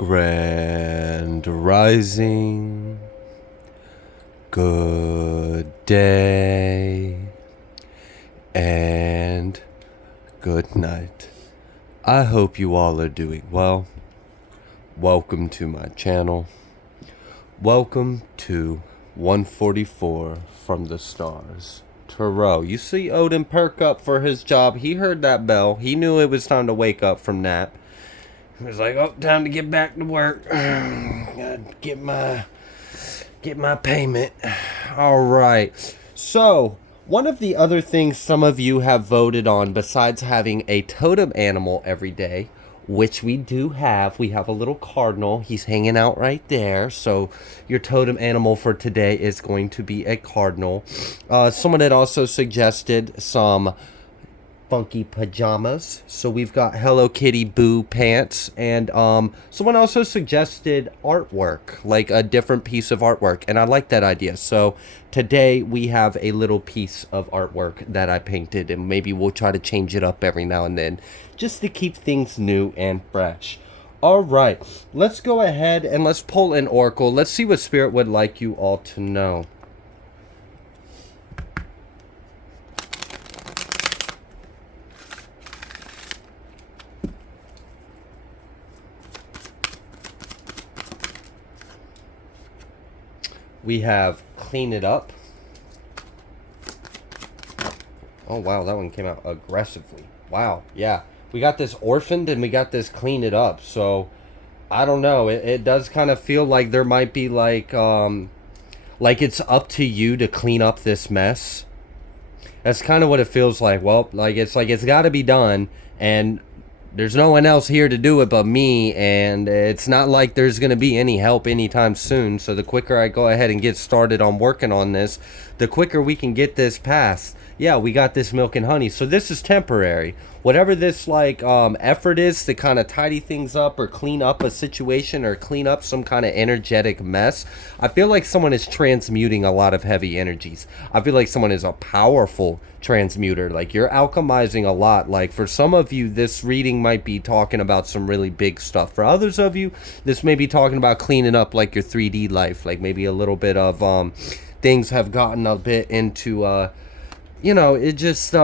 Grand Rising, good day, and good night. I hope you all are doing well. Welcome to my channel. Welcome to 144 from the stars. Tarot. You see Odin perk up for his job. He heard that bell. He knew it was time to wake up from nap. He was like, oh, time to get back to work. Gotta get my payment. All right. So, one of the other things some of you have voted on, besides having a totem animal every day, which we do have, we have a little cardinal. He's hanging out right there. So, your totem animal for today is going to be a cardinal. Someone had also suggested some funky pajamas, so we've got Hello Kitty Boo pants, and someone also suggested artwork, like a different piece of artwork, and I like that idea. So today we have a little piece of artwork that I painted, and maybe we'll try to change it up every now and then just to keep things new and fresh. All right, let's go ahead and let's pull an oracle. Let's see what Spirit would like you all to know. We have Clean It Up. Oh, wow, that one came out aggressively. Wow, yeah. We got this Orphaned and we got this Clean It Up. So, I don't know. It does kind of feel like there might be like it's up to you to clean up this mess. That's kind of what it feels like. Well, it's got to be done, and there's no one else here to do it but me, and it's not like there's going to be any help anytime soon. So the quicker I go ahead and get started on working on this, the quicker we can get this passed. Yeah, we got this milk and honey. So this is temporary. Whatever this effort is to kind of tidy things up or clean up a situation or clean up some kind of energetic mess, I feel like someone is transmuting a lot of heavy energies. I feel like someone is a powerful transmuter. Like, you're alchemizing a lot. Like, for some of you, this reading might be talking about some really big stuff. For others of you, this may be talking about cleaning up like your 3D life. Like maybe a little bit of things have gotten a bit into it just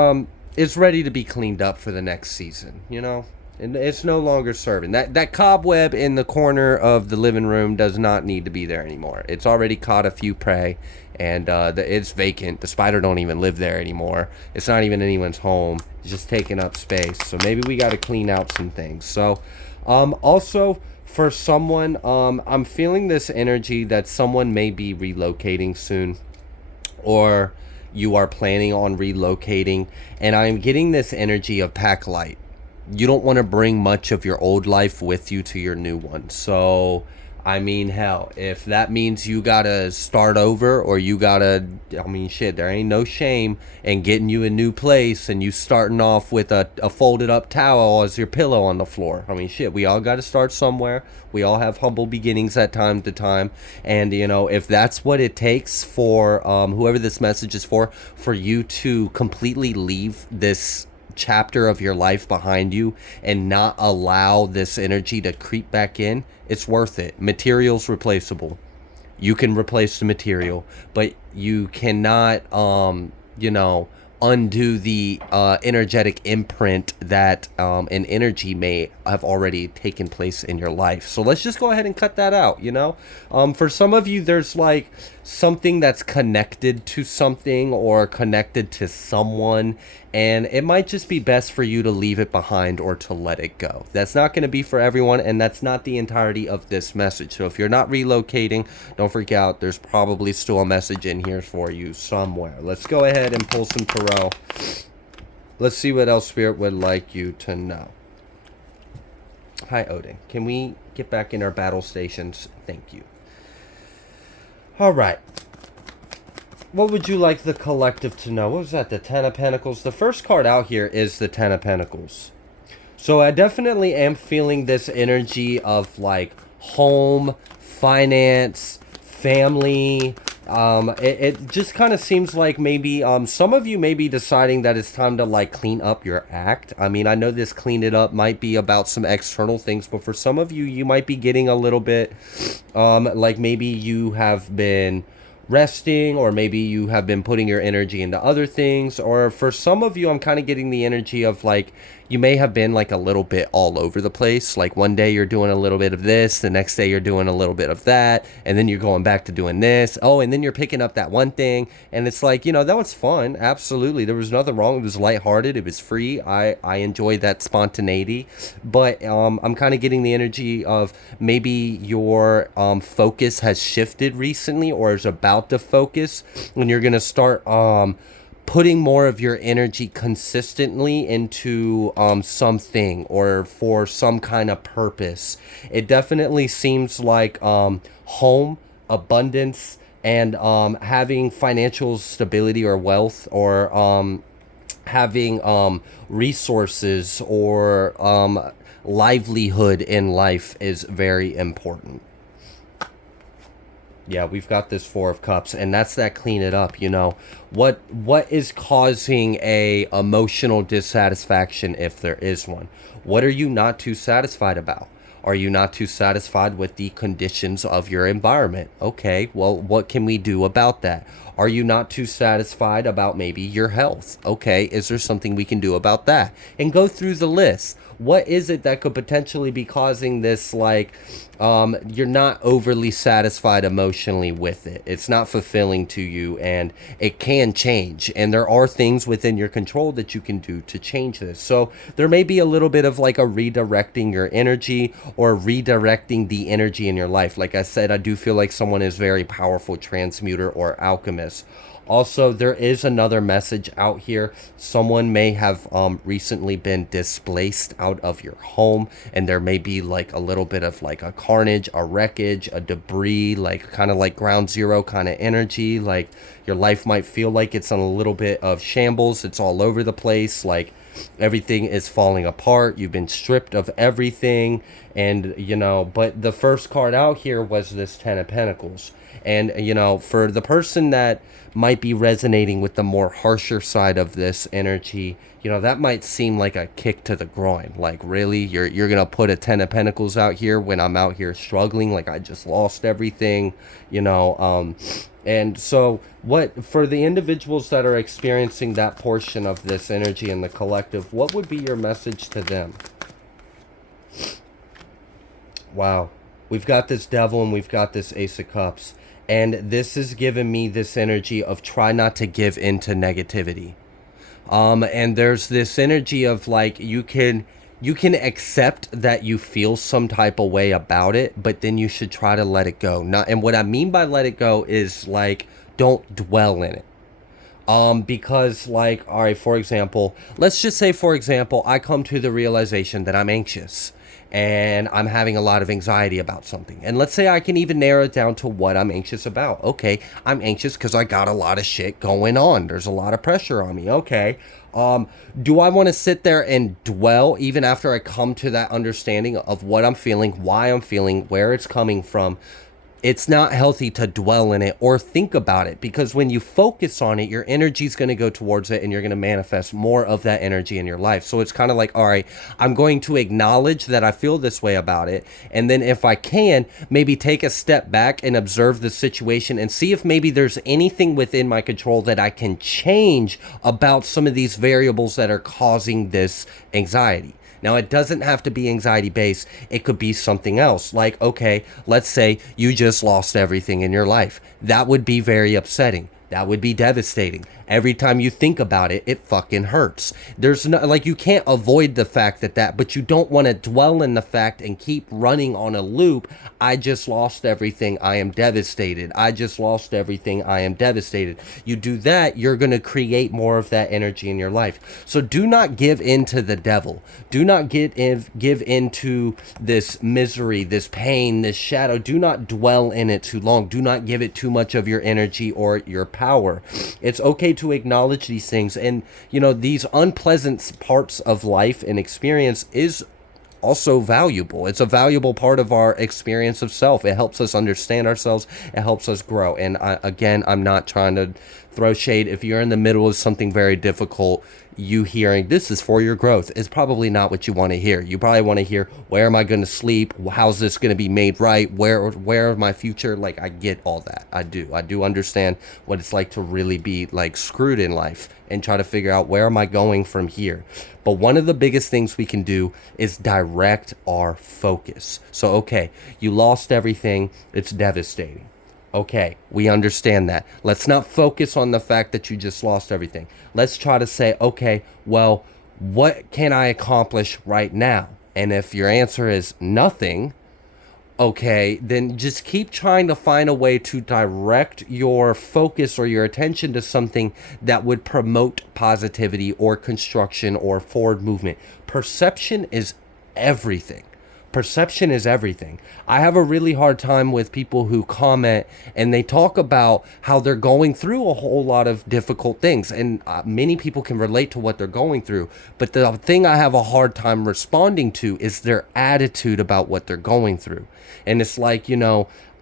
it's ready to be cleaned up for the next season, and it's no longer serving. That cobweb in the corner of the living room does not need to be there anymore. It's already caught a few prey, and it's vacant. The spider don't even live there anymore. It's not even anyone's home. It's just taking up space. So maybe we got to clean out some things. So also for someone, I'm feeling this energy that someone may be relocating soon, or you are planning on relocating, and I'm getting this energy of pack light. You don't want to bring much of your old life with you to your new one. So, I mean, hell, if that means you gotta start over, or you gotta, shit, there ain't no shame in getting you a new place and you starting off with a folded up towel as your pillow on the floor. Shit, we all gotta start somewhere. We all have humble beginnings at time to time. And, if that's what it takes for whoever this message is for you to completely leave this chapter of your life behind you and not allow this energy to creep back in, it's worth it. Material's replaceable. You can replace the material, but you cannot undo the energetic imprint that an energy may have already taken place in your life. So let's just go ahead and cut that out. For some of you, there's like something that's connected to something or connected to someone, and it might just be best for you to leave it behind or to let it go. That's not going to be for everyone, and that's not the entirety of this message. So if you're not relocating, don't freak out. There's probably still a message in here for you somewhere. Let's go ahead and pull some tarot. Let's see what else Spirit would like you to know. Hi, Odin. Can we get back in our battle stations? Thank you. All right. What would you like the collective to know? What was that? The Ten of Pentacles? The first card out here is the Ten of Pentacles. So I definitely am feeling this energy of like home, finance, family, It just kind of seems like maybe some of you may be deciding that it's time to like clean up your act. I mean, I know this clean it up might be about some external things, but for some of you, you might be getting a little bit like maybe you have been resting, or maybe you have been putting your energy into other things, or for some of you I'm kind of getting the energy of like you may have been like a little bit all over the place. Like one day you're doing a little bit of this, the next day you're doing a little bit of that, and then you're going back to doing this. Oh, and then you're picking up that one thing, and it's like, that was fun. Absolutely, there was nothing wrong. It was lighthearted, it was free. I enjoyed that spontaneity. But I'm kind of getting the energy of maybe your focus has shifted recently, or is about to focus, and you're gonna start putting more of your energy consistently into something, or for some kind of purpose. It definitely seems like home, abundance, and having financial stability or wealth, or having resources, or livelihood in life is very important. Yeah, we've got this Four of Cups, and that's that clean it up. What is causing a emotional dissatisfaction, if there is one? What are you not too satisfied about? Are you not too satisfied with the conditions of your environment? Okay, well, what can we do about that? Are you not too satisfied about maybe your health? Okay, is there something we can do about that? And go through the list. What is it that could potentially be causing this, like, you're not overly satisfied emotionally with it? It's not fulfilling to you, and it can change. And there are things within your control that you can do to change this. So there may be a little bit of like a redirecting your energy, or redirecting the energy in your life. Like I said, I do feel like someone is very powerful transmuter or alchemist. Also, there is another message out here. Someone may have recently been displaced out of your home, and there may be like a little bit of like a carnage, a wreckage, a debris, like kind of like ground zero kind of energy. Like your life might feel like it's on a little bit of shambles. It's all over the place. Like everything is falling apart. You've been stripped of everything. And, but the first card out here was this Ten of Pentacles. And, for the person that might be resonating with the more harsher side of this energy, that might seem like a kick to the groin. Like, really, you're gonna put a Ten of Pentacles out here when I'm out here struggling, like I just lost everything, and so what, for the individuals that are experiencing that portion of this energy in the collective, what would be your message to them? Wow, we've got this Devil and we've got this Ace of Cups. And this is giving me this energy of try not to give into negativity. And there's this energy of like, you can accept that you feel some type of way about it, but then you should try to let it go. And what I mean by let it go is like, don't dwell in it. Because like, all right, for example, let's just say, for example, I come to the realization that I'm anxious and I'm having a lot of anxiety about something. And let's say I can even narrow it down to what I'm anxious about. Okay, I'm anxious because I got a lot of shit going on. There's a lot of pressure on me. Okay. Do I want to sit there and dwell even after I come to that understanding of what I'm feeling, why I'm feeling, where it's coming from? It's not healthy to dwell in it or think about it, because when you focus on it, your energy is going to go towards it and you're going to manifest more of that energy in your life. So it's kind of like, all right, I'm going to acknowledge that I feel this way about it. And then if I can, maybe take a step back and observe the situation and see if maybe there's anything within my control that I can change about some of these variables that are causing this anxiety. Now, it doesn't have to be anxiety based. It could be something else. Like, okay, let's say you just lost everything in your life. That would be very upsetting. That would be devastating. Every time you think about it, it fucking hurts. There's no, like, you can't avoid the fact but you don't want to dwell in the fact and keep running on a loop. I just lost everything. I am devastated. I just lost everything. I am devastated. You do that, you're going to create more of that energy in your life. So do not give in to the devil. Do not give into this misery, this pain, this shadow. Do not dwell in it too long. Do not give it too much of your energy or your power. It's okay to acknowledge these things, and these unpleasant parts of life and experience is also valuable. It's a valuable part of our experience of self. It helps us understand ourselves. It helps us grow. And again, I'm not trying to throw shade. If you're in the middle of something very difficult, you hearing this is for your growth is probably not what you want to hear. You probably want to hear, where am I going to sleep? How's this going to be made right? Where my future? Like, I get all that. I do understand what it's like to really be like screwed in life and try to figure out, where am I going from here? But one of the biggest things we can do is direct our focus. So, okay, you lost everything. It's devastating. Okay, we understand that. Let's not focus on the fact that you just lost everything. Let's try to say, okay, well, what can I accomplish right now? And if your answer is nothing, okay, then just keep trying to find a way to direct your focus or your attention to something that would promote positivity or construction or forward movement. Perception is everything. Perception is everything. I have a really hard time with people who comment and they talk about how they're going through a whole lot of difficult things. And many people can relate to what they're going through. But the thing I have a hard time responding to is their attitude about what they're going through. And it's like,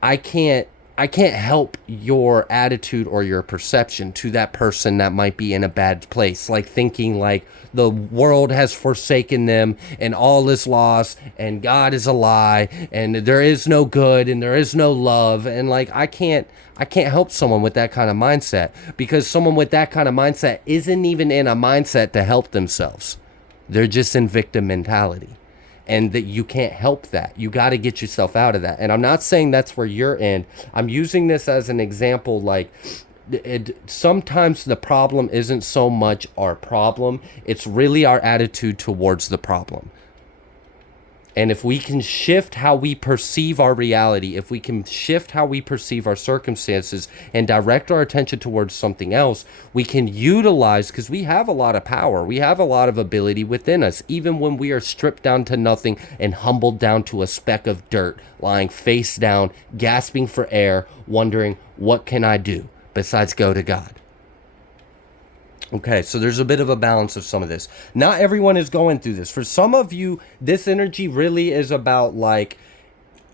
I can't help your attitude or your perception to that person that might be in a bad place, like thinking like the world has forsaken them and all is lost and God is a lie and there is no good and there is no love. And like, I can't help someone with that kind of mindset, because someone with that kind of mindset isn't even in a mindset to help themselves. They're just in victim mentality. And that you can't help that. You got to get yourself out of that. And I'm not saying that's where you're in. I'm using this as an example. Like, sometimes the problem isn't so much our problem. It's really our attitude towards the problem. And if we can shift how we perceive our reality, if we can shift how we perceive our circumstances and direct our attention towards something else, we can utilize, because we have a lot of power, we have a lot of ability within us, even when we are stripped down to nothing and humbled down to a speck of dirt, lying face down, gasping for air, wondering, what can I do besides go to God? Okay, so there's a bit of a balance of some of this. Not everyone is going through this. For some of you, this energy really is about like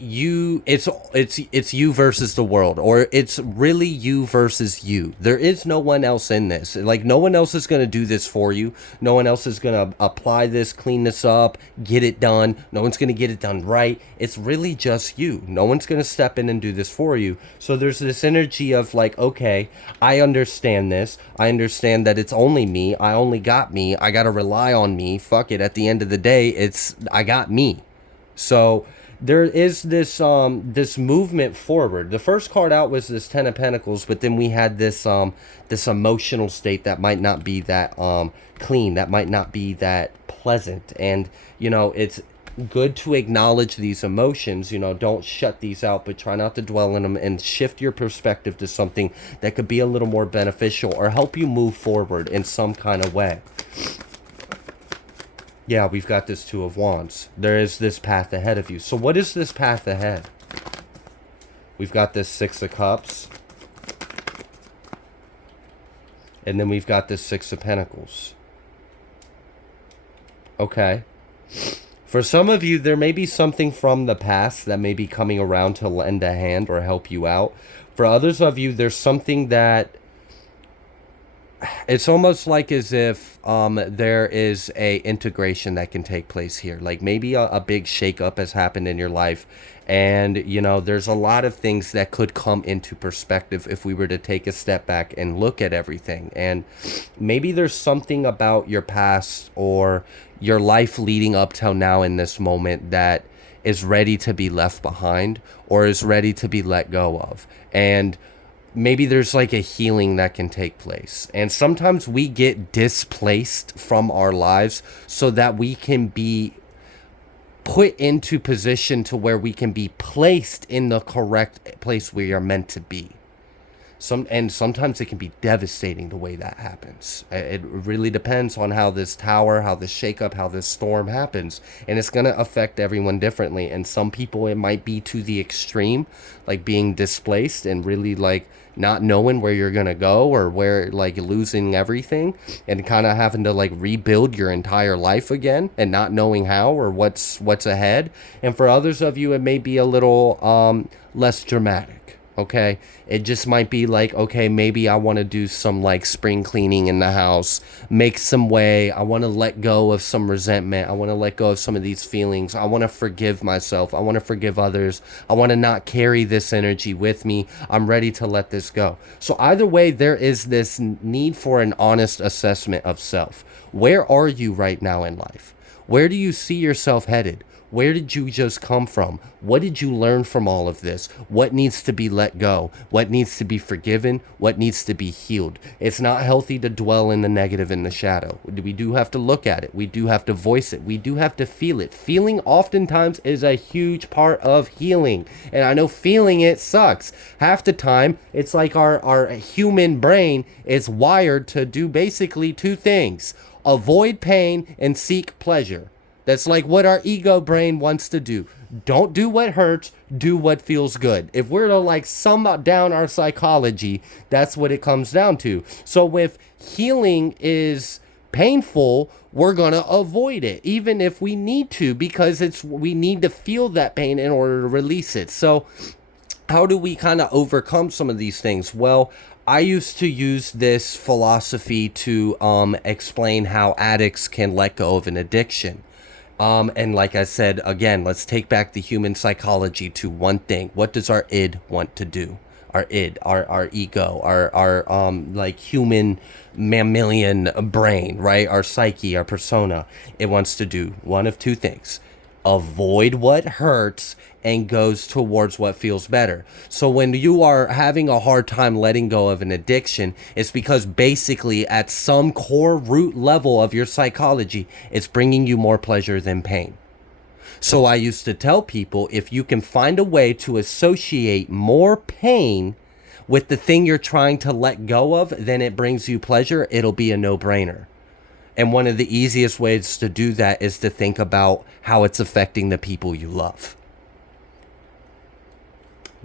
it's you versus the world, or it's really you versus you. There is no one else in this. Like, no one else is going to do this for you. No one else is going to apply this, clean this up, get it done. No one's going to get it done right. It's really just you. No one's going to step in and do this for you. So there's this energy of like, okay, I understand this. I understand that it's only me. I only got me. I got to rely on me. Fuck it. At the end of the day, I got me. So there is this this movement forward. The first card out was this Ten of Pentacles, but then we had this this emotional state that might not be that clean, that might not be that pleasant. And it's good to acknowledge these emotions. Don't shut these out, but try not to dwell in them, and shift your perspective to something that could be a little more beneficial or help you move forward in some kind of way. Yeah, we've got this Two of Wands. There is this path ahead of you. So what is this path ahead? We've got this Six of Cups. And then we've got this Six of Pentacles. Okay. For some of you, there may be something from the past that may be coming around to lend a hand or help you out. For others of you, there's something that it's almost like as if there is a integration that can take place here. Like maybe a big shakeup has happened in your life, and there's a lot of things that could come into perspective if we were to take a step back and look at everything. And maybe there's something about your past or your life leading up till now in this moment that is ready to be left behind or is ready to be let go of. And maybe there's like a healing that can take place. And sometimes we get displaced from our lives so that we can be put into position to where we can be placed in the correct place we are meant to be. Sometimes it can be devastating the way that happens. It really depends on how this tower, how this shakeup, how this storm happens, and it's gonna affect everyone differently. And some people, it might be to the extreme, like being displaced and really like not knowing where you're gonna go, or where, like, losing everything and kind of having to like rebuild your entire life again and not knowing how or what's ahead. And for others of you, it may be a little less dramatic. Okay, it just might be like, okay, maybe I want to do some like spring cleaning in the house, make some way. I want to let go of some resentment. I want to let go of some of these feelings. I want to forgive myself. I want to forgive others. I want to not carry this energy with me. I'm ready to let this go. So either way, there is this need for an honest assessment of self. Where are you right now in life? Where do you see yourself headed? Where did you just come from? What did you learn from all of this? What needs to be let go? What needs to be forgiven? What needs to be healed? It's not healthy to dwell in the negative and the shadow. We do have to look at it. We do have to voice it. We do have to feel it. Feeling oftentimes is a huge part of healing. And I know feeling it sucks. Half the time, it's like our human brain is wired to do basically two things: avoid pain and seek pleasure. That's like what our ego brain wants to do. Don't do what hurts, do what feels good. If we're to like sum down our psychology, that's what it comes down to. So if healing is painful, we're going to avoid it, even if we need to, because we need to feel that pain in order to release it. So how do we kind of overcome some of these things? Well, I used to use this philosophy to explain how addicts can let go of an addiction. And like I said, again, let's take back the human psychology to one thing. What does our id want to do? Our id, our ego, our like human mammalian brain, right? Our psyche, our persona. It wants to do one of two things: avoid what hurts and goes towards what feels better. So when you are having a hard time letting go of an addiction, it's because basically at some core root level of your psychology, it's bringing you more pleasure than pain. So I used to tell people, if you can find a way to associate more pain with the thing you're trying to let go of, then it brings you pleasure, it'll be a no-brainer. And one of the easiest ways to do that is to think about how it's affecting the people you love.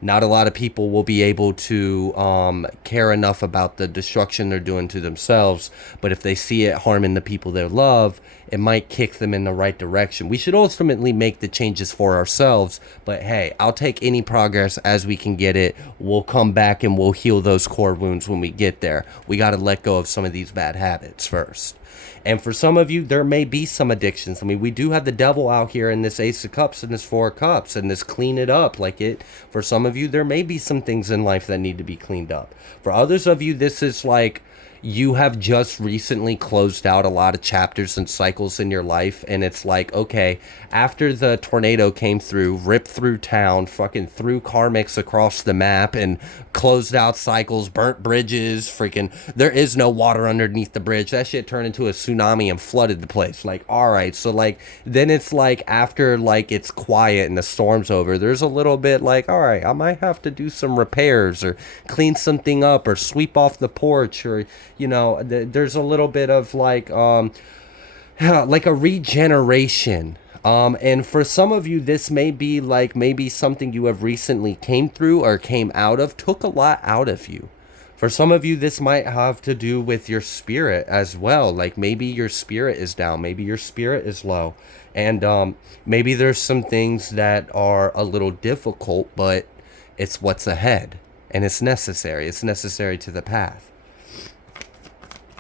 Not a lot of people will be able to care enough about the destruction they're doing to themselves, but if they see it harming the people they love, it might kick them in the right direction. We should ultimately make the changes for ourselves, but hey, I'll take any progress as we can get it. We'll come back and we'll heal those core wounds when we get there. We got to let go of some of these bad habits first. And for some of you, there may be some addictions. I mean, we do have the devil out here in this Ace of Cups and this Four of Cups and this clean it up. Like it, for some of you, there may be some things in life that need to be cleaned up. For others of you, this is like you have just recently closed out a lot of chapters and cycles in your life, and it's like, okay, after the tornado came through, ripped through town, fucking threw karmics across the map and closed out cycles, burnt bridges, freaking there is no water underneath the bridge, that shit turned into a tsunami and flooded the place. Like, all right, so like then it's like after like it's quiet and the storm's over, there's a little bit like, all right, I might have to do some repairs or clean something up or sweep off the porch, or you know, there's a little bit of like a regeneration. And for some of you, this may be like maybe something you have recently came through or came out of, took a lot out of you. For some of you, this might have to do with your spirit as well. Like maybe your spirit is down, maybe your spirit is low. And maybe there's some things that are a little difficult, but it's what's ahead. And it's necessary. It's necessary to the path.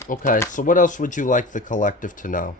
Okay, so what else would you like the collective to know?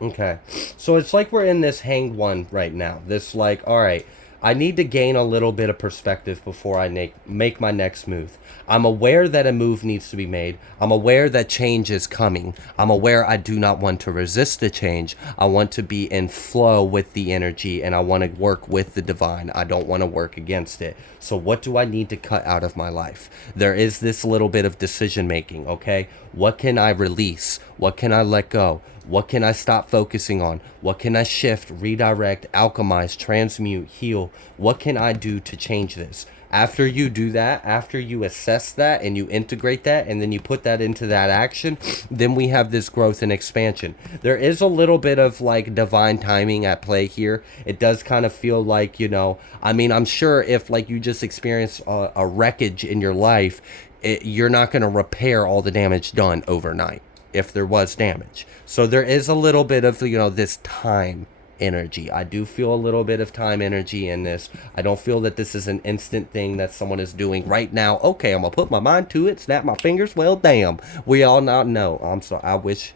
Okay, so it's like we're in this hanged one right now. This like, all right, I need to gain a little bit of perspective before I make my next move. I'm aware that a move needs to be made. I'm aware that change is coming. I'm aware I do not want to resist the change. I want to be in flow with the energy, and I want to work with the divine. I don't want to work against it. So what do I need to cut out of my life? There is this little bit of decision making, okay? What can I release? What can I let go? What can I stop focusing on? What can I shift, redirect, alchemize, transmute, heal? What can I do to change this? After you do that, after you assess that and you integrate that and then you put that into that action, then we have this growth and expansion. There is a little bit of like divine timing at play here. It does kind of feel like, you know, I mean, I'm sure if like you just experienced a wreckage in your life, you're not going to repair all the damage done overnight if there was damage. So there is a little bit of, you know, this time energy. I do feel a little bit of time energy in this. I don't feel that this is an instant thing that someone is doing right now. Okay, I'm gonna put my mind to it, snap my fingers. Well, damn, we all not know. I'm sorry. I wish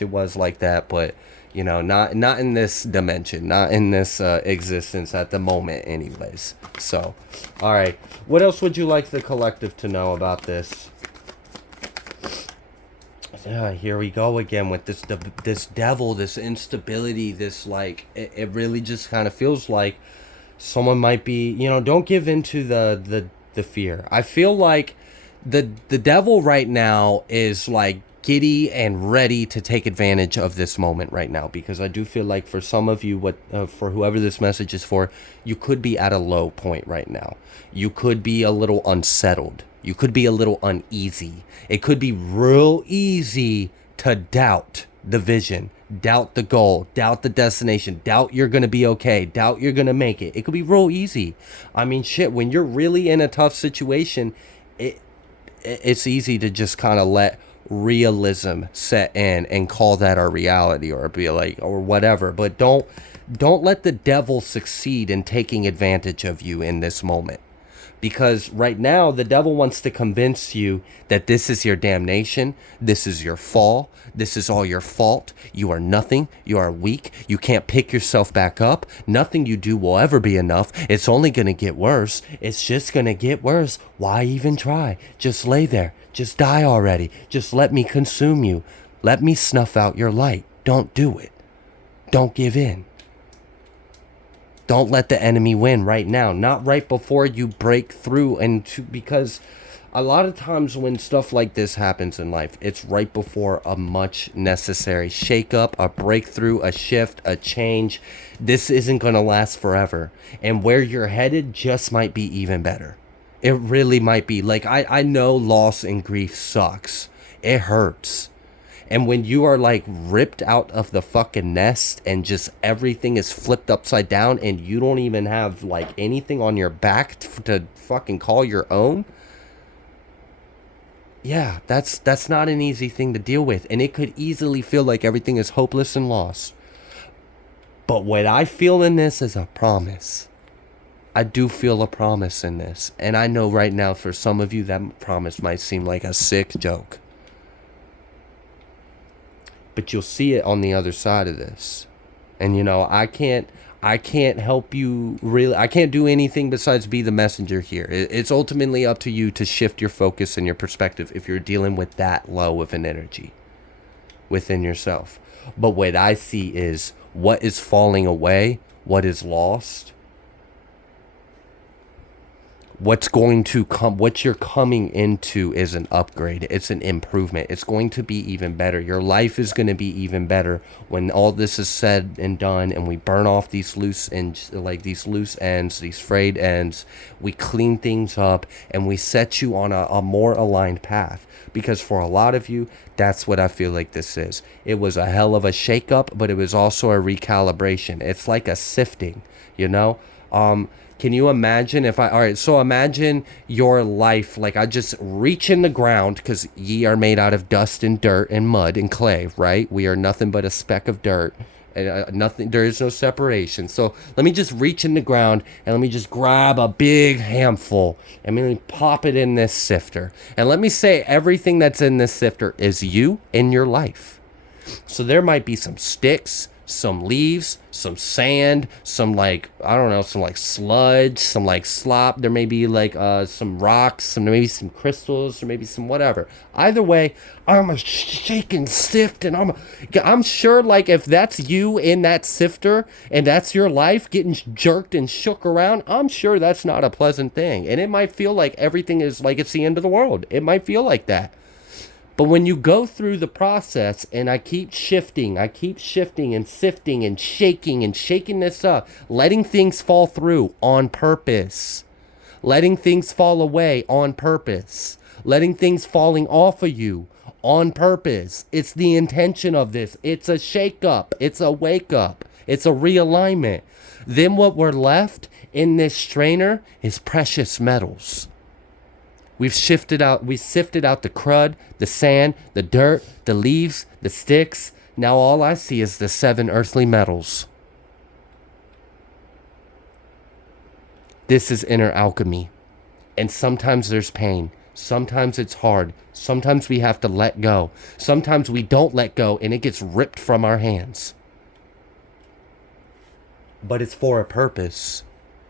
it was like that, but you know, not in this dimension, not in this existence at the moment, anyways. So, all right. What else would you like the collective to know about this? Yeah, here we go again with this devil, this instability, this like it really just kind of feels like someone might be, you know, don't give into the fear. I feel like the devil right now is like giddy and ready to take advantage of this moment right now, because I do feel like for some of you, for whoever this message is for, you could be at a low point right now. You could be a little unsettled. You could be a little uneasy. It could be real easy to doubt the vision, doubt the goal, doubt the destination, doubt you're going to be okay, doubt you're going to make it. It could be real easy. I mean, shit, when you're really in a tough situation, it's easy to just kind of let realism set in and call that our reality, or be like, or whatever. But don't let the devil succeed in taking advantage of you in this moment. Because right now, the devil wants to convince you that this is your damnation, this is your fall, this is all your fault, you are nothing, you are weak, you can't pick yourself back up, nothing you do will ever be enough, it's only going to get worse, it's just going to get worse, why even try? Just lay there, just die already, just let me consume you, let me snuff out your light, don't do it, don't give in. Don't let the enemy win right now, not right before you break through. Because a lot of times when stuff like this happens in life, it's right before a much necessary shakeup, a breakthrough, a shift, a change. This isn't going to last forever. And where you're headed just might be even better. It really might be. Like, I know loss and grief sucks. It hurts. And when you are like ripped out of the fucking nest and just everything is flipped upside down and you don't even have like anything on your back to fucking call your own. Yeah, that's not an easy thing to deal with. And it could easily feel like everything is hopeless and lost. But what I feel in this is a promise. I do feel a promise in this. And I know right now for some of you that promise might seem like a sick joke. But you'll see it on the other side of this. And you know, I can't help you really. I can't do anything besides be the messenger here. It's ultimately up to you to shift your focus and your perspective if you're dealing with that low of an energy within yourself. But what I see is what is falling away, what is lost, what's going to come, what you're coming into is an upgrade. It's an improvement. It's going to be even better. Your life is going to be even better when all this is said and done, and we burn off these loose ends, these frayed ends. We clean things up and we set you on a more aligned path. Because for a lot of you, that's what I feel like this is. It was a hell of a shakeup, but it was also a recalibration. It's like a sifting, you know? Can you imagine so imagine your life, like I just reach in the ground, because ye are made out of dust and dirt and mud and clay, right? We are nothing but a speck of dirt. Nothing, there is no separation. So let me just reach in the ground and let me just grab a big handful and let me pop it in this sifter. And let me say everything that's in this sifter is you in your life. So there might be some sticks, some leaves, some sand, some like, I don't know, some like sludge, some like slop. There may be like some rocks, there may be some crystals, or maybe some whatever. Either way, I'm a shake and sift, and I'm sure like if that's you in that sifter and that's your life getting jerked and shook around, I'm sure that's not a pleasant thing. And it might feel like everything is like it's the end of the world. It might feel like that. But when you go through the process and I keep shifting and sifting and shaking this up, letting things fall through on purpose, letting things fall away on purpose, letting things falling off of you on purpose. It's the intention of this. It's a shake up. It's a wake up. It's a realignment. Then what we're left in this strainer is precious metals. We sifted out the crud, the sand, the dirt, the leaves, the sticks. Now all I see is the 7 earthly metals. This is inner alchemy. And sometimes there's pain. Sometimes it's hard. Sometimes we have to let go. Sometimes we don't let go and it gets ripped from our hands. But it's for a purpose.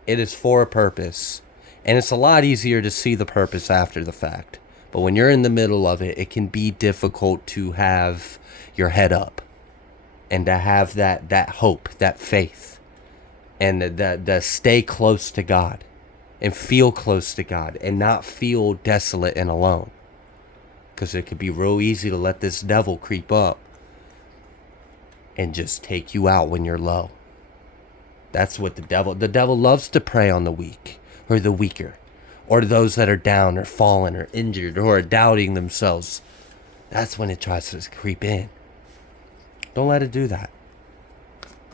It is for a purpose. And it's a lot easier to see the purpose after the fact. But when you're in the middle of it, it can be difficult to have your head up. And to have that hope, that faith. And the stay close to God. And feel close to God. And not feel desolate and alone. Because it could be real easy to let this devil creep up. And just take you out when you're low. That's what the devil loves to prey on the weak. Or the weaker. Or those that are down or fallen or injured or are doubting themselves. That's when it tries to creep in. Don't let it do that.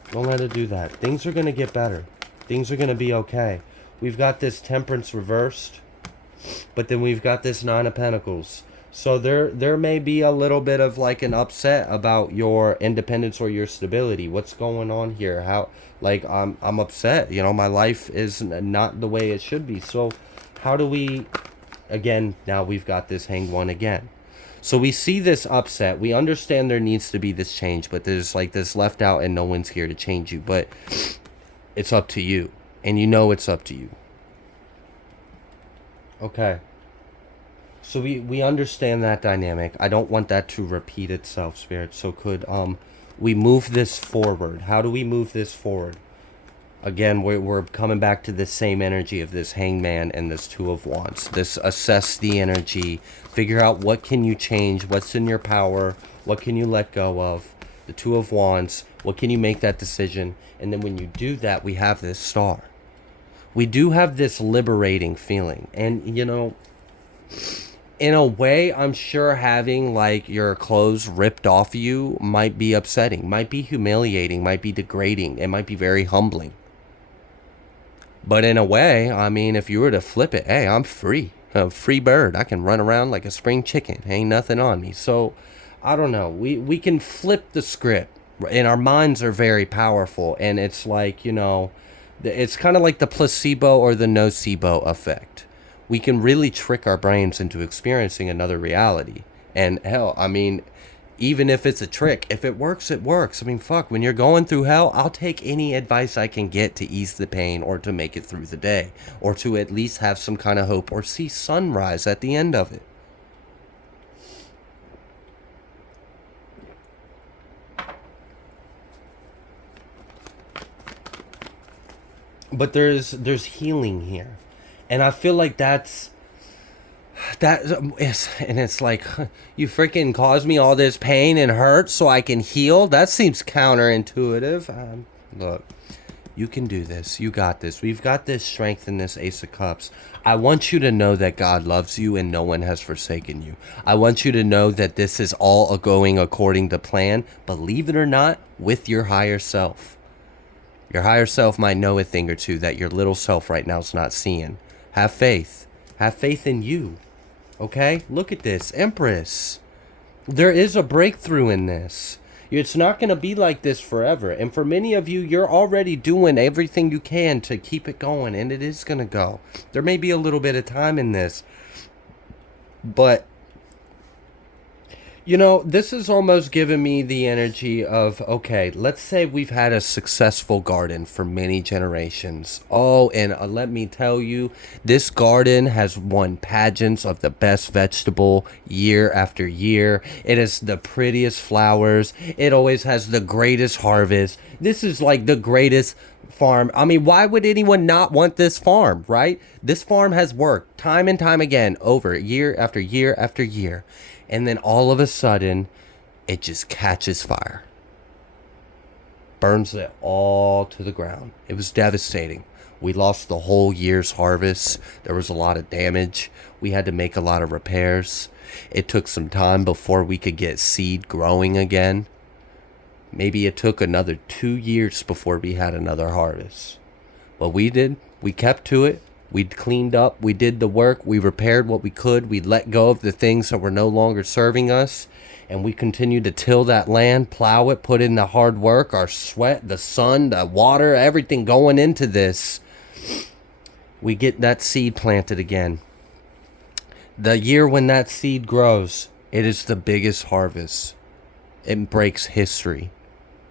Don't let it do that. Things are going to get better. Things are going to be okay. We've got this temperance reversed. But then we've got this 9 of Pentacles. So there may be a little bit of like an upset about your independence or your stability. What's going on here? How, like, I'm upset. You know, my life is not the way it should be. So how do we, again, now we've got this Hanged One again. So we see this upset. We understand there needs to be this change, but there's like this left out and no one's here to change you. But it's up to you. And you know it's up to you. Okay. So we understand that dynamic. I don't want that to repeat itself, Spirit. So could we move this forward? How do we move this forward? Again, we're coming back to the same energy of this Hangman and this 2 of Wands. This assess the energy. Figure out what can you change. What's in your power. What can you let go of. The 2 of Wands. What can you make that decision? And then when you do that, we have this Star. We do have this liberating feeling. And, you know, in a way, I'm sure having like your clothes ripped off you might be upsetting, might be humiliating, might be degrading. It might be very humbling. But in a way, I mean, if you were to flip it, hey, I'm free. I'm a free bird. I can run around like a spring chicken. Ain't nothing on me. So, I don't know. We can flip the script. And our minds are very powerful. And it's like, you know, it's kind of like the placebo or the nocebo effect. We can really trick our brains into experiencing another reality. And hell, I mean, even if it's a trick, if it works, it works. I mean, fuck, when you're going through hell, I'll take any advice I can get to ease the pain or to make it through the day. Or to at least have some kind of hope or see sunrise at the end of it. But there's healing here. And I feel like that is, and it's like, you freaking caused me all this pain and hurt so I can heal? That seems counterintuitive. Look, you can do this. You got this. We've got this strength in this Ace of Cups. I want you to know that God loves you and no one has forsaken you. I want you to know that this is all going according to plan, believe it or not, with your higher self. Your higher self might know a thing or two that your little self right now is not seeing. Have faith. Have faith in you. Okay? Look at this. Empress. There is a breakthrough in this. It's not going to be like this forever. And for many of you, you're already doing everything you can to keep it going. And it is going to go. There may be a little bit of time in this. But, you know, this is almost giving me the energy of, okay, let's say we've had a successful garden for many generations. Oh, and let me tell you, this garden has won pageants of the best vegetable year after year. It has the prettiest flowers. It always has the greatest harvest. This is like the greatest farm. I mean, why would anyone not want this farm, right? This farm has worked time and time again over year after year after year. And then all of a sudden, it just catches fire. Burns it all to the ground. It was devastating. We lost the whole year's harvest. There was a lot of damage. We had to make a lot of repairs. It took some time before we could get seed growing again. Maybe it took another 2 years before we had another harvest. But we did. We kept to it. We cleaned up. We did the work. We repaired what we could. We let go of the things that were no longer serving us. And we continued to till that land, plow it, put in the hard work, our sweat, the sun, the water, everything going into this. We get that seed planted again. The year when that seed grows, it is the biggest harvest. It breaks history.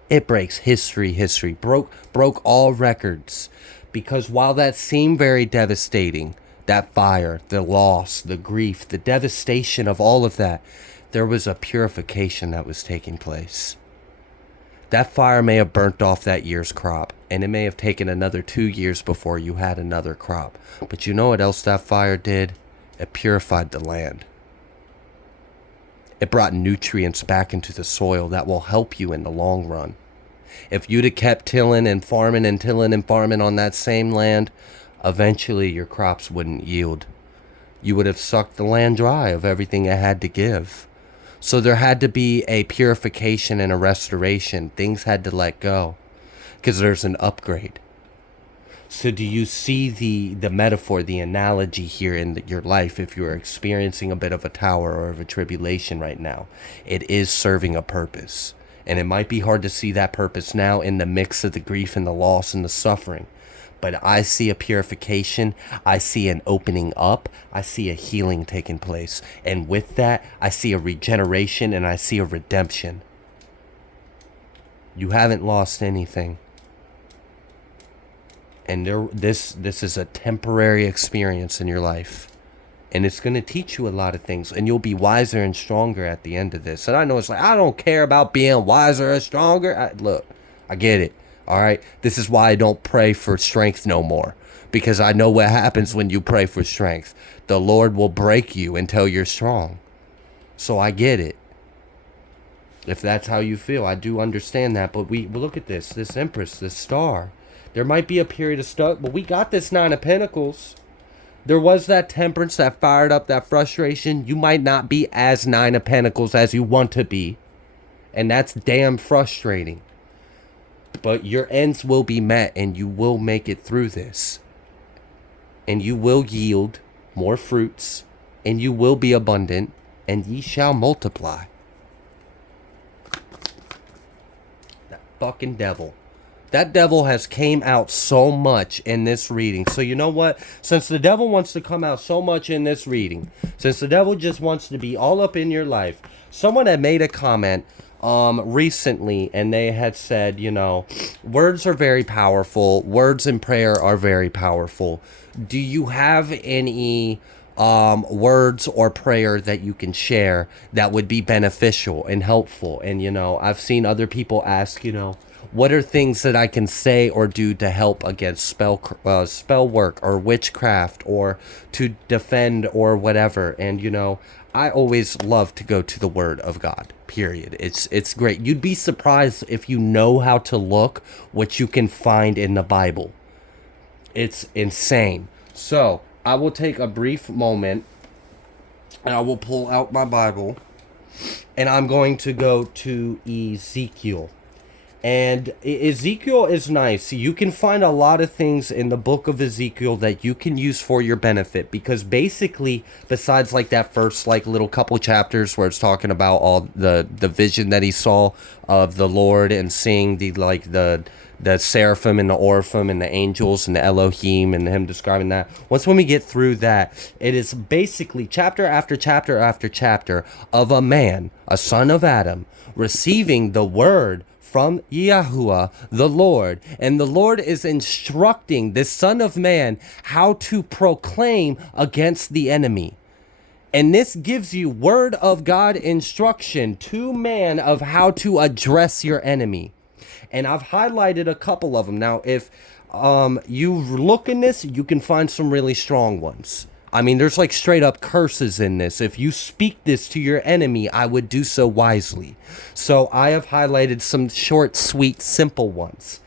It breaks history. Broke all records. Because while that seemed very devastating, that fire, the loss, the grief, the devastation of all of that, there was a purification that was taking place. That fire may have burnt off that year's crop, and it may have taken another 2 years before you had another crop. But you know what else that fire did? It purified the land. It brought nutrients back into the soil that will help you in the long run. If you'd have kept tilling and farming on that same land, eventually your crops wouldn't yield. You would have sucked the land dry of everything it had to give. So there had to be a purification and a restoration. Things had to let go because there's an upgrade. So do you see the metaphor, the analogy here in your life? If you're experiencing a bit of a tower or of a tribulation right now, it is serving a purpose. And it might be hard to see that purpose now in the mix of the grief and the loss and the suffering. But I see a purification. I see an opening up. I see a healing taking place. And with that, I see a regeneration and I see a redemption. You haven't lost anything. And this is a temporary experience in your life. And it's going to teach you a lot of things. And you'll be wiser and stronger at the end of this. And I know it's like, I don't care about being wiser and stronger. Look, I get it. All right. This is why I don't pray for strength no more. Because I know what happens when you pray for strength. The Lord will break you until you're strong. So I get it. If that's how you feel, I do understand that. But we look at this Empress, this star. There might be a period of stuck, but we got this Nine of Pentacles. There was that temperance that fired up that frustration. You might not be as Nine of Pentacles as you want to be. And that's damn frustrating. But your ends will be met and you will make it through this. And you will yield more fruits. And you will be abundant. And ye shall multiply. That fucking devil. That devil has came out so much in this reading. So you know what? Since the devil wants to come out so much in this reading, since the devil just wants to be all up in your life, someone had made a comment recently, and they had said, you know, words are very powerful. Words in prayer are very powerful. Do you have any words or prayer that you can share that would be beneficial and helpful? And, you know, I've seen other people ask, you know, what are things that I can say or do to help against spell work or witchcraft or to defend or whatever? And, you know, I always love to go to the Word of God, period. It's great. You'd be surprised if you know how to look what you can find in the Bible. It's insane. So I will take a brief moment and I will pull out my Bible and I'm going to go to Ezekiel. And Ezekiel is nice. You can find a lot of things in the book of Ezekiel that you can use for your benefit. Because basically, besides like that first like little couple chapters where it's talking about all the vision that he saw of the Lord and seeing the seraphim and the oraphim and the angels and the Elohim and him describing that. Once when we get through that, it is basically chapter after chapter after chapter of a man, a son of Adam, receiving the word from Yahuwah, the Lord. And the Lord is instructing this son of man how to proclaim against the enemy. And this gives you word of God instruction to man of how to address your enemy. And I've highlighted a couple of them. Now, if you look in this, you can find some really strong ones. I mean, there's like straight up curses in this. If you speak this to your enemy, I would do so wisely. So I have highlighted some short, sweet, simple ones.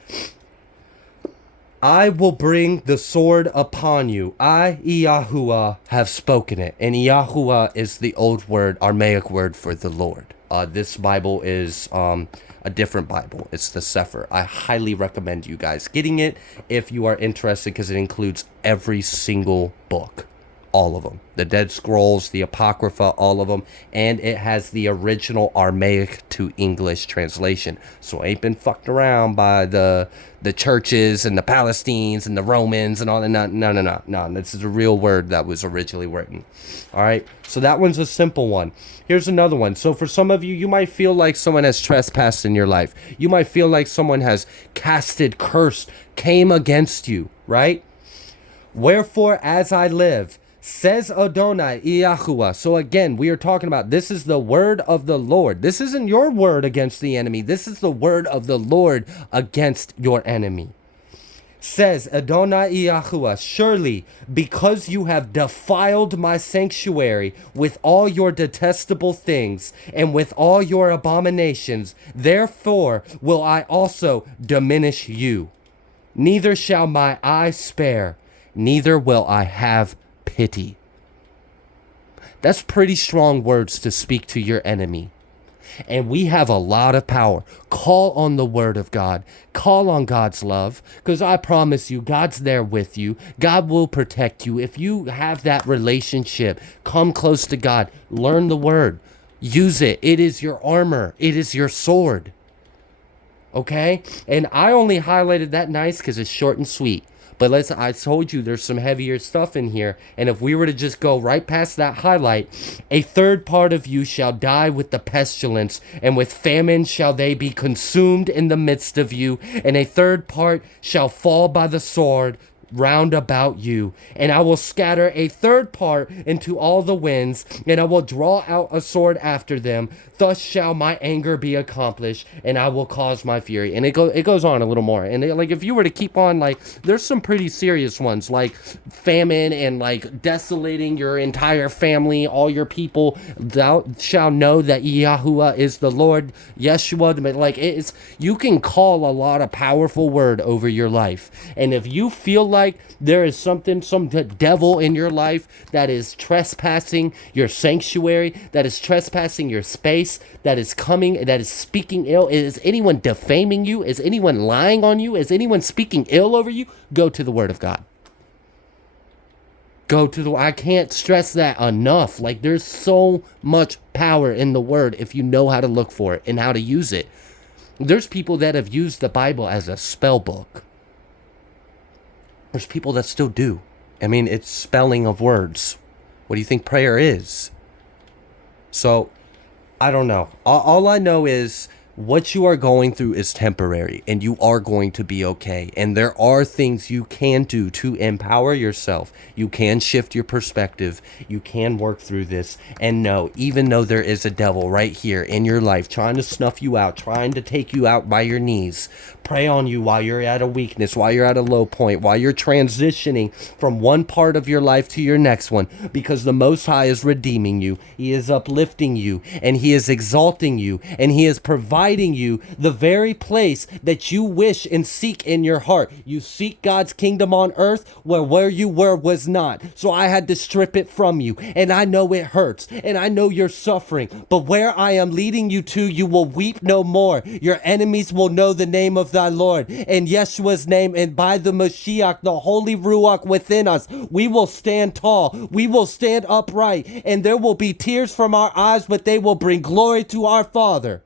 I will bring the sword upon you. I, Yahuwah, have spoken it. And Yahuwah is the old word, Aramaic word for the Lord. This Bible is a different Bible. It's the Sefer. I highly recommend you guys getting it if you are interested, because it includes every single book. All of them. The Dead Scrolls, the Apocrypha, all of them. And it has the original Aramaic to English translation. So it ain't been fucked around by the churches and the Palestinians and the Romans and all that. No. This is a real word that was originally written. All right. So that one's a simple one. Here's another one. So for some of you, you might feel like someone has trespassed in your life. You might feel like someone has casted curse, came against you, right? Wherefore, as I live, says Adonai, Yahuwah. So again, we are talking about, this is the word of the Lord. This isn't your word against the enemy. This is the word of the Lord against your enemy. Says Adonai Yahuwah, surely because you have defiled my sanctuary with all your detestable things and with all your abominations, therefore will I also diminish you. Neither shall my eye spare, neither will I have pity. That's pretty strong words to speak to your enemy. And we have a lot of power. Call on the word of God. Call on God's love, because I promise you, God's there with you. God will protect you. If you have that relationship, come close to God. Learn the word. Use it. It is your armor. It is your sword. Okay? And I only highlighted that nice because it's short and sweet. But I told you there's some heavier stuff in here. And if we were to just go right past that highlight, a third part of you shall die with the pestilence, and with famine shall they be consumed in the midst of you, and a third part shall fall by the sword round about you, and I will scatter a third part into all the winds, and I will draw out a sword after them. Thus shall my anger be accomplished, and I will cause my fury. And it goes on a little more. And like, if you were to keep on, like, there's some pretty serious ones, like famine and like desolating your entire family, all your people. Thou shalt know that Yahuwah is the Lord, Yeshua. Like, it's, you can call a lot of powerful word over your life. And if you feel like there is some devil in your life that is trespassing your sanctuary, that is trespassing your space, that is coming, that is speaking ill, is anyone defaming you? Is anyone lying on you? Is anyone speaking ill over you? Go to the word of God. I can't stress that enough. Like, there's so much power in the word if you know how to look for it and how to use it. There's people that have used the Bible as a spell book. There's people that still do. I mean, it's spelling of words. What do you think prayer is? So, I don't know. All I know is what you are going through is temporary, and you are going to be okay. And there are things you can do to empower yourself. You can shift your perspective. You can work through this. And no, even though there is a devil right here in your life trying to snuff you out, trying to take you out by your knees, prey on you while you're at a weakness, while you're at a low point, while you're transitioning from one part of your life to your next one, because the Most High is redeeming you. He is uplifting you, and He is exalting you, and He is providing you the very place that you wish and seek in your heart. You seek God's kingdom on earth where you were was not. So I had to strip it from you, and I know it hurts, and I know you're suffering, but where I am leading you to, you will weep no more. Your enemies will know the name of thy Lord, in Yeshua's name, and by the Mashiach, the Holy Ruach within us, we will stand tall, we will stand upright, and there will be tears from our eyes, but they will bring glory to our Father.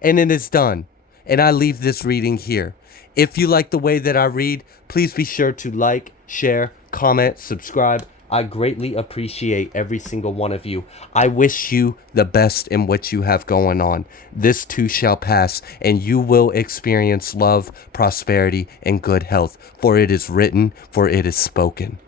And it is done. And I leave this reading here. If you like the way that I read, please be sure to like, share, comment, subscribe. I greatly appreciate every single one of you. I wish you the best in what you have going on. This too shall pass, and you will experience love, prosperity, and good health. For it is written, for it is spoken.